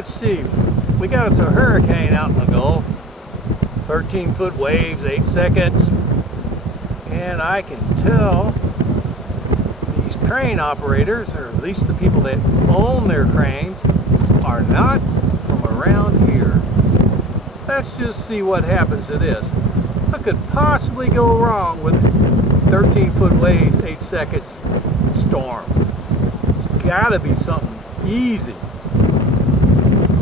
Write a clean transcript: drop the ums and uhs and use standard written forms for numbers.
let's see. We got us a hurricane out in the Gulf. 13-foot waves, 8 seconds. And I can tell these crane operators, or at least the people that own their cranes, are not from around here. Let's just see what happens to this. What could possibly go wrong with 13-foot waves, 8 seconds storm? It's gotta be something easy.